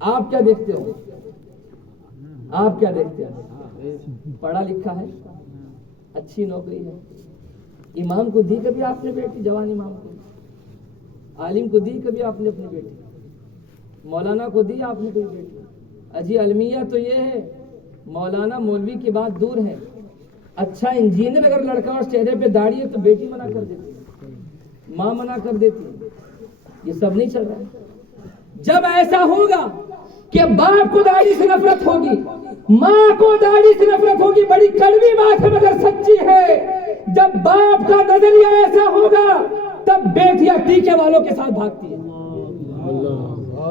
آپ کیا دیکھتے ہو؟ آپ کیا دیکھتے ہو؟ پڑھا لکھا ہے، اچھی نوکری ہے، امام کو دی کبھی آپ نے بیٹی؟ جوان امام کو، عالم کو دی کبھی آپ نے اپنی بیٹی؟ مولانا کو دی آپ نے کوئی بیٹی؟ اجی المیہ تو یہ ہے، مولانا مولوی کی بات دور ہے، اچھا انجینئر اگر لڑکا اور چہرے پہ داڑھی ہے تو بیٹی منع کر دیتی، ماں منع کر دیتی. یہ سب نہیں چل رہا ہے. جب ایسا ہوگا کہ باپ کو داڑھی سے نفرت ہوگی، ماں کو داڑھی سے نفرت ہوگی، بڑی کڑوی بات ہے مگر سچی ہے. جب باپ کا نظریہ ایسا ہوگا تب بیٹیاں ٹیکے والوں کے ساتھ بھاگتی ہیں.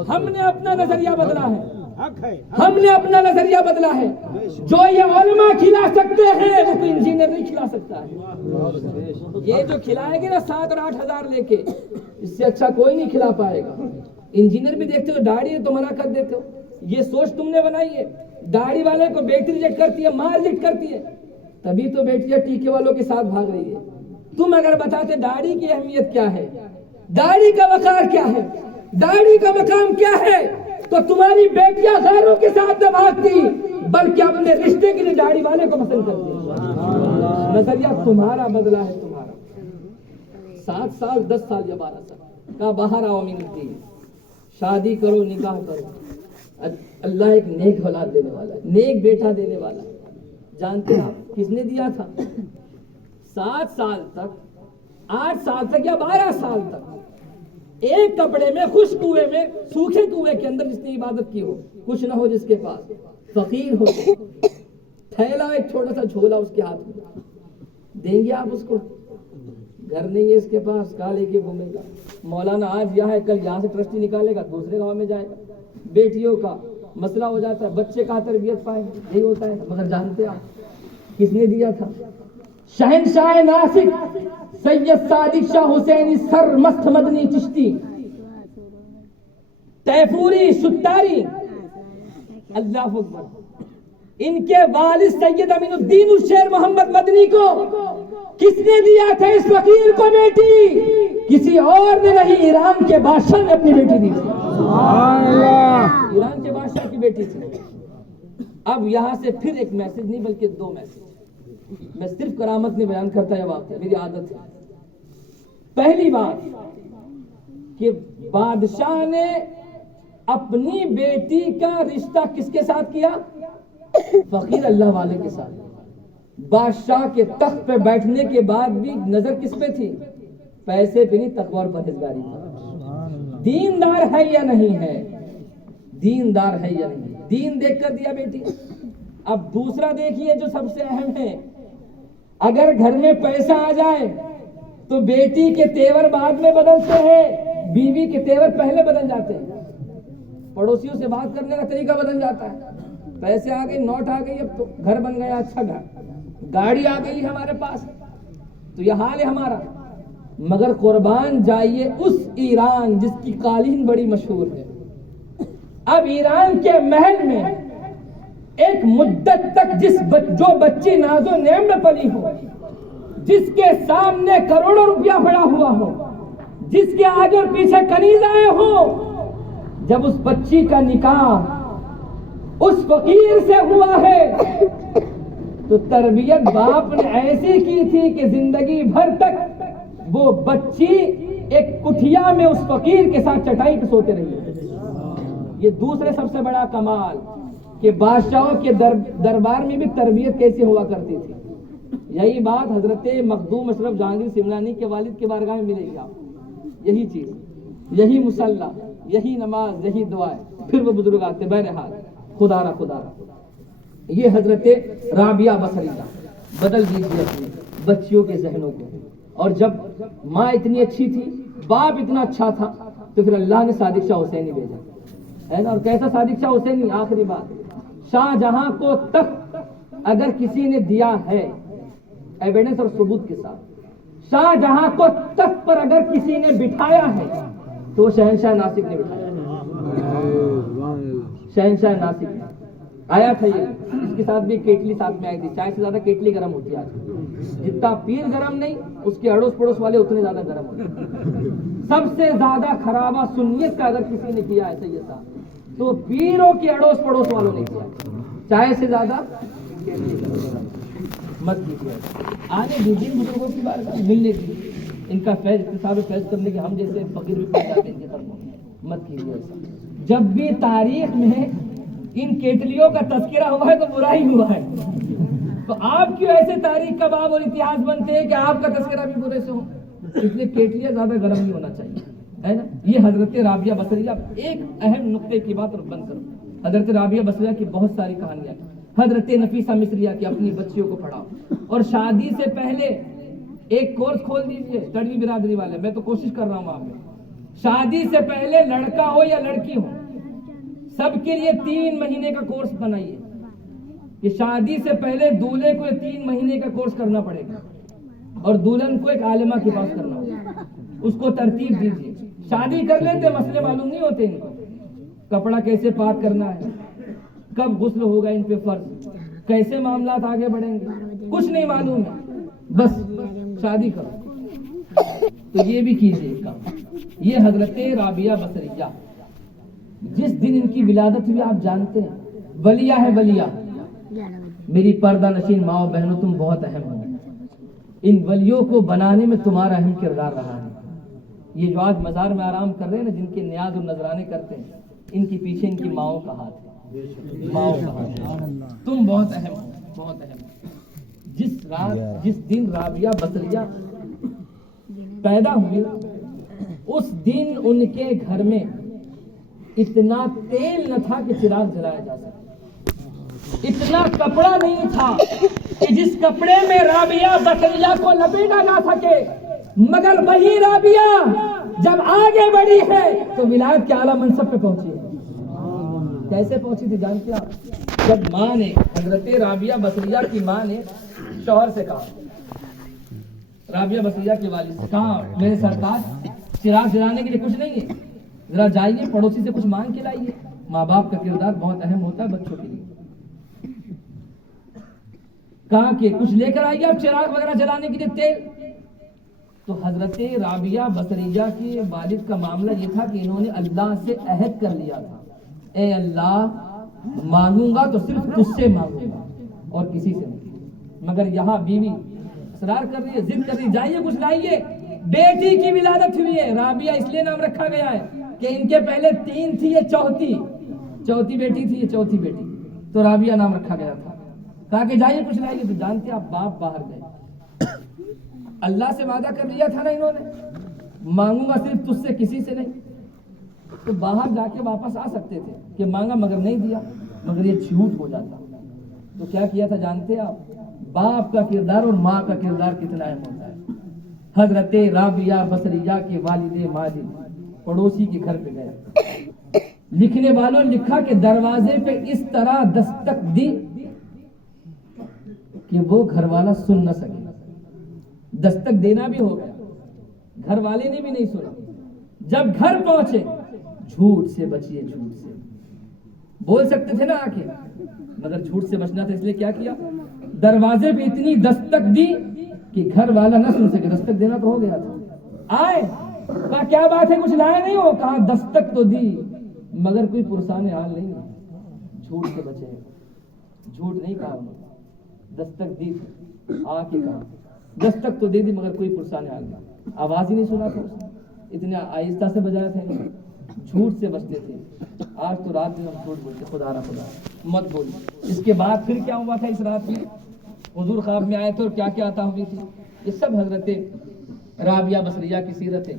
ہم نے اپنا نظریہ بدلا ہے، ہم نے اپنا نظریہ بدلا ہے. جو یہ علماء کھلا سکتے ہیں وہ کوئی انجینئر نہیں کھلا سکتا ہے. یہ جو کھلائے گے نا 7 اور 8 ہزار لے کے، اس سے اچھا کوئی نہیں کھلا پائے گا. انجینئر بھی دیکھتے ہو داڑھی ہے تو منع کر دیتے ہو. یہ سوچ تم نے بنائی ہے. داڑھی والے کو بیٹی ریجیکٹ کرتی ہے، ماں ریجیکٹ کرتی ہے، تبھی تو بیٹیاں ٹیکے والوں کے ساتھ بھاگ رہی ہے. تم اگر بتاتے داڑھی کی اہمیت کیا ہے، داڑھی کا وقار کیا ہے، داڑھی کا مقام کیا ہے، تو تمہاری بیٹیاں غیروں کے ساتھ نہ بھاگتی بلکہ اپنے رشتے کے لیے داڑھی والے کو پسند کرتی. نظریہ تمہارا بدلا ہے، تمہارا. 7 سال 10 سال یا 12 سال کا باہر آؤ ملتی، شادی کرو، نکاح کرو. اللہ ایک نیک اولاد دینے والا ہے، نیک بیٹا دینے والا ہے. جانتے آپ کس نے دیا تھا؟ 7 سال تک، 8 سال تک یا 12 سال تک ایک کپڑے میں، خشک کنویں میں، سوکھے کنویں کے اندر جس نے عبادت کی ہو، کچھ نہ ہو جس کے پاس، فقیر ہو، تھیلا ایک چھوٹا سا جھولا اس کے ہاتھ میں، دیں گے آپ اس کو؟ گھر نہیں ہے اس کے پاس، کہاں لے کے گھومے گا؟ مولانا آج یہاں ہے، کل یہاں سے ٹرسٹی نکالے گا، دوسرے گاؤں میں جائے گا. بیٹیوں کا مسئلہ ہو جاتا ہے، بچے کہاں تربیت پائیں، یہی ہوتا ہے. مگر جانتے آپ کس نے دیا تھا؟ شہنشاہ ناسک سید صادق شاہ حسینی سر مست مدنی چشتی تیفوری ستاری، اللہ اکبر. ان کے والد سید امین الدین الشیر محمد مدنی کو کس نے دیا تھا اس فقیر کو بیٹی؟ کسی اور نے نہیں، ایران کے بادشاہ نے اپنی بیٹی دی تھی. ایران کے بادشاہ کی بیٹی تھی. اب یہاں سے پھر ایک میسج نہیں بلکہ 2 میسج. میں صرف کرامت نہیں بیان کرتا، یہ واقعہ میری عادت ہے. پہلی بات کہ بادشاہ نے اپنی بیٹی کا رشتہ کس کے ساتھ کیا؟ فقیر اللہ والے کے ساتھ. بادشاہ کے تخت پہ بیٹھنے کے بعد بھی نظر کس پہ تھی؟ پیسے پہ نہیں، تقوی اور پرہیزگاری پر. دیندار ہے یا نہیں ہے، دیندار ہے یا نہیں، دین دیکھ کر دیا بیٹی. اب دوسرا دیکھیے جو سب سے اہم ہے، اگر گھر میں پیسہ آ جائے تو بیٹی کے تیور بعد میں بدلتے ہیں، بیوی کے تیور پہلے بدل جاتے ہیں. پڑوسیوں سے بات کرنے کا طریقہ بدل جاتا ہے. پیسے آ گئے، نوٹ آ گئی، اب تو گھر بن گیا اچھا گھر، گاڑی آ گئی ہمارے پاس، تو یہ حال ہے ہمارا. مگر قربان جائیے اس ایران جس کی قالین بڑی مشہور ہے. اب ایران کے محل میں ایک مدت تک جو بچی ناز و نعم میں پلی ہو، جس کے سامنے کروڑوں روپیہ پڑا ہوا ہو، جس کے آگے اور پیچھے کنیزیں ہوں، جب اس بچی کا نکاح اس فقیر سے ہوا ہے تو تربیت باپ نے ایسی کی تھی کہ زندگی بھر تک وہ بچی ایک کٹھیا میں اس فقیر کے ساتھ چٹائی پہ سوتے رہی. یہ دوسرے سب سے بڑا کمال کہ بادشاہوں کے دربار میں بھی تربیت کیسی ہوا کرتی تھی. یہی بات حضرت مخدوم اشرف جہانگیر سملانی کے والد کے بارگاہ میں ملے گی آپ. یہی چیز، یہی مصلی، یہی نماز، یہی دعائیں. پھر وہ بزرگ آتے، بہرحال خدا را خدا را. یہ حضرت رابعہ بصریہ. بدل دیجیے اپنے بچیوں کے ذہنوں کو. اور جب ماں اتنی اچھی تھی، باپ اتنا اچھا تھا، تو پھر اللہ نے صادق شاہ حسینی بھیجا ہے نا. اور کیسا صادق شاہ حسینی؟ آخری بات، شاہ جہاں کو تخت اگر کسی نے دیا ہے ایویڈنس اور ثبوت کے ساتھ، شاہ جہاں کو تخت پر اگر کسی نے بٹھایا ہے تو وہ شہنشاہ ناسک نے بٹھایا. شہنشاہ ناسک نے آیا تھا. یہ اس کے ساتھ بھی کیٹلی ساتھ میں آئی تھی. چائے سے زیادہ کیٹلی گرم ہوتی ہے آج. جتنا پیر گرم نہیں، اس کے اڑوس پڑوس والے اتنے زیادہ گرم ہوتے ہیں. سب سے زیادہ خرابہ سنیت کا اگر کسی نے کیا ہے سید صاحب، تو پیروں کے اڑوس پڑوس والوں نے کیا, چائے سے زیادہ مت کیجیے. آنے دیجیے بزرگوں کی بارگاہ ملنے دیجیے, ان کا فیض اقتصاد فیض کرنے کے ہم جیسے فقیر بھی پڑ جاتے ہیں ان کے طرف, مت کیجیے ایسا. جب بھی تاریخ میں ان کیٹلیوں کا تذکرہ ہوا ہے تو برا ہی ہوا ہے, تو آپ کیوں ایسے تاریخ کا باب اور اتہاس بنتے ہیں کہ آپ کا تذکرہ بھی برے سے ہو؟ اس لیے کیٹلیاں زیادہ گرم نہیں ہونا چاہیے, ہے نا. یہ حضرت رابعہ بصریہ, ایک اہم نقطے کی بات اور بند کرو. حضرت رابعہ بصریہ کی بہت ساری کہانیاں ہیں. حضرت نفیسہ مصریہ کی اپنی بچیوں کو پڑھاؤ, اور شادی سے پہلے ایک کورس کھول دیجئے تڑوی برادری والے, میں تو کوشش کر رہا ہوں آپ میں. شادی سے پہلے لڑکا ہو یا لڑکی ہو, سب کے لیے 3 مہینے کا کورس بنائیے کہ شادی سے پہلے دولہے کو 3 مہینے کا کورس کرنا پڑے گا, اور دلہن کو ایک عالمہ کے پاس کرنا ہوگا. اس کو ترتیب دیجیے. شادی کر لیتے مسئلے معلوم نہیں ہوتے ان کو, کپڑا کیسے پاک کرنا ہے, کب غسل ہوگا ان پہ فرض, کیسے معاملات آگے بڑھیں گے, کچھ نہیں معلوم ہے, بس شادی کرو. تو یہ بھی کیجیے کام. یہ حضرت رابعہ بصریہ, جس دن ان کی ولادت ہوئی آپ جانتے ہیں, ولیہ ہے ولیہ. میری پردہ نشین ماں و بہنوں, تم بہت اہم ہو. ان ولیوں کو بنانے میں تمہارا اہم کردار رہا ہے. یہ جو آج مزار میں آرام کر رہے ہیں نا, جن کے نیاز اور نذرانے کرتے ہیں, ان کے پیچھے ان کی ماؤں کا ہاتھ ہے, ماؤں کا ہاتھ ہے. تم بہت اہم ہو, بہت اہم. جس دن رابعہ بصریہ پیدا ہوئی, اس دن ان کے گھر میں اتنا تیل نہ تھا کہ چراغ جلایا جا سکے, اتنا کپڑا نہیں تھا کہ جس کپڑے میں رابعہ بصریہ کو لپیٹا جا سکے. مگر وہی رابعہ جب آگے بڑھی ہے تو ولایت کے اعلیٰ منصب پہ پہنچی ہے. کیسے پہنچی تھی جانتے آپ؟ جب ماں نے, حضرت رابعہ بصریہ کی ماں نے شوہر سے کہا, رابعہ بصریہ کے والد سے کہا, میرے سرکار چراغ جلانے کے لیے کچھ نہیں ہے, ذرا جائیے پڑوسی سے کچھ مانگ کے لائیے. ماں باپ کا کردار بہت اہم ہوتا ہے بچوں کے لیے. کہا کہ کچھ لے کر آئیے آپ چراغ وغیرہ جلانے کے لیے تیل. تو حضرت رابعہ بصریہ کے والد کا معاملہ یہ تھا کہ انہوں نے اللہ سے عہد کر لیا تھا, اے اللہ مانگوں گا تو صرف تجھ سے مانگوں گا اور کسی سے نہیں. مگر یہاں بیوی اصرار کر رہی ہے, ضد کر رہی ہے, جائیے کچھ لائیے. بیٹی کی ولادت ہوئی ہے, رابعہ اس لیے نام رکھا گیا ہے کہ ان کے پہلے 3 تھی, یہ چوتھی بیٹی تھی, یہ چوتھی بیٹی, تو رابعہ نام رکھا گیا تھا. کہا کہ جائیے کچھ لائیے. تو جانتے آپ باپ باہر گئے, اللہ سے وعدہ کر لیا تھا نا انہوں نے, مانگوں گا صرف تجھ سے کسی سے نہیں. تو باہر جا کے واپس آ سکتے تھے کہ مانگا مگر نہیں دیا, مگر یہ جھوٹ ہو جاتا. تو کیا کیا تھا جانتے آپ؟ باپ کا کردار اور ماں کا کردار کتنا اہم ہوتا ہے. حضرت رابعہ بصریہ کے والد ماجد پڑوسی کے گھر پہ گئے. لکھنے والوں نے لکھا کہ دروازے پہ اس طرح دستک دی کہ وہ گھر والا سن نہ سکے. دستک دینا بھی ہو گیا, گھر والے نے بھی نہیں سنا. جب گھر پہنچے, جھوٹ سے بچیے, جھوٹ سے. بول سکتے تھے نا آ کے, مگر جھوٹ سے بچنا تھا, اس لیے کیا کیا, دروازے پہ اتنی دستک دی کہ گھر والا نہ سن سکے. دستک دینا تو ہو گیا تھا. آئے, کہا کیا بات ہے, کچھ لائے نہیں ہو؟ کہا دستک تو دی مگر کوئی پرسان حال نہیں. جھوٹ سے بچے, جھوٹ نہیں کہا انہوں نے, دستک دی تھی. آ کے کہا دستک تو دے دی مگر کوئی پرسان حال نہیں. آواز ہی نہیں سنا تھا اس نے, اتنے آہستہ سے بجایا تھا. جھوٹ سے بچتے تھے. آج تو رات میں ہم جھوٹ بولتے, خدا را خدا مت بولی. اس کے بعد پھر کیا ہوا تھا اس رات میں؟ حضور خواب میں آئے تھے اور کیا کیا عطا ہوئی تھی. یہ سب حضرت رابعہ بصریہ کی سیرت ہے.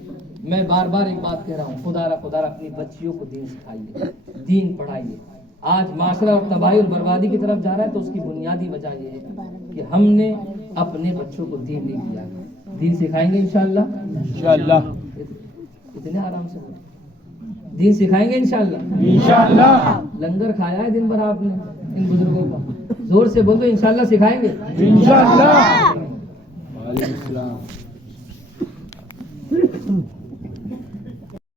میں بار بار ایک بات کہہ رہا ہوں, خدا را اپنی بچیوں کو دین سکھائیے, دین پڑھائیے. آج معاشرہ اور تباہی اور بربادی کی طرف جا رہا ہے تو اس کی بنیادی وجہ یہ ہے کہ ہم نے اپنے بچوں کو دین نہیں دیا. دین سکھائیں گے انشاءاللہ, انشاءاللہ. اتنے آرام سے دین سکھائیں گے انشاءاللہ, انشاءاللہ. لنگر کھایا ہے دن بھر آپ نے ان بزرگوں کا, زور سے بول دو انشاءاللہ سکھائیں گے, انشاءاللہ. وعلیکم السلام.